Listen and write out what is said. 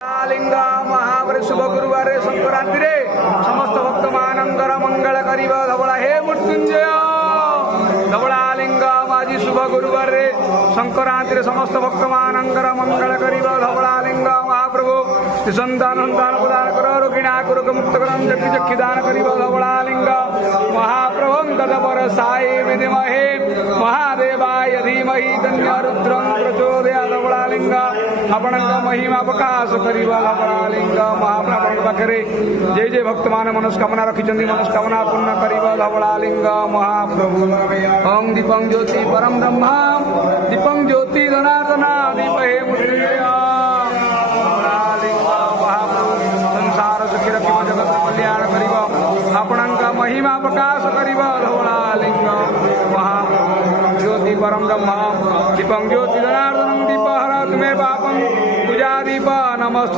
लिंग महावर शुभ गुरुवार संक्रांति रे समस्त भक्त मानंगर मंगल करिब धवला हे मृत्युंजय धवला लिंग माझी शुभ गुरुवार रे संक्रांति रे समस्त भक्त मानंगर मंगल करिब धवला लिंग महाप्रभु संतान संतान प्रदान कर रोगिणा कुरुक मुक्त करम जति जखि दान करिब धवला लिंग महाप्रभु तदपर साई विद्महे महादेवाय धीमहि तन्नो रुद्रं प्रचोदयात् धवला लिंग आपणक महिमा प्रकाश करिब धवला लिंग महाप्रभु पाखरे जे जे भक्त मान मनस्कामना रखिछन्ति मनस्कामना पूर्ण करिब धवला लिंग महाप्रभु ओम दीपं ज्योति परम ब्रह्म दीपं ज्योति जनार्दन दीपहे मृत्युंजय धवला लिंग महाप्रभु संसार सुखी रखिब जगत कल्याण करिब आपणक महिमा प्रकाश करिब धवला लिंग महाप्रभु ज्योति परम ब्रह्म दीपं ज्योति जनार्दन दीप हरत मे पापं पूजा दीप नमस्ते।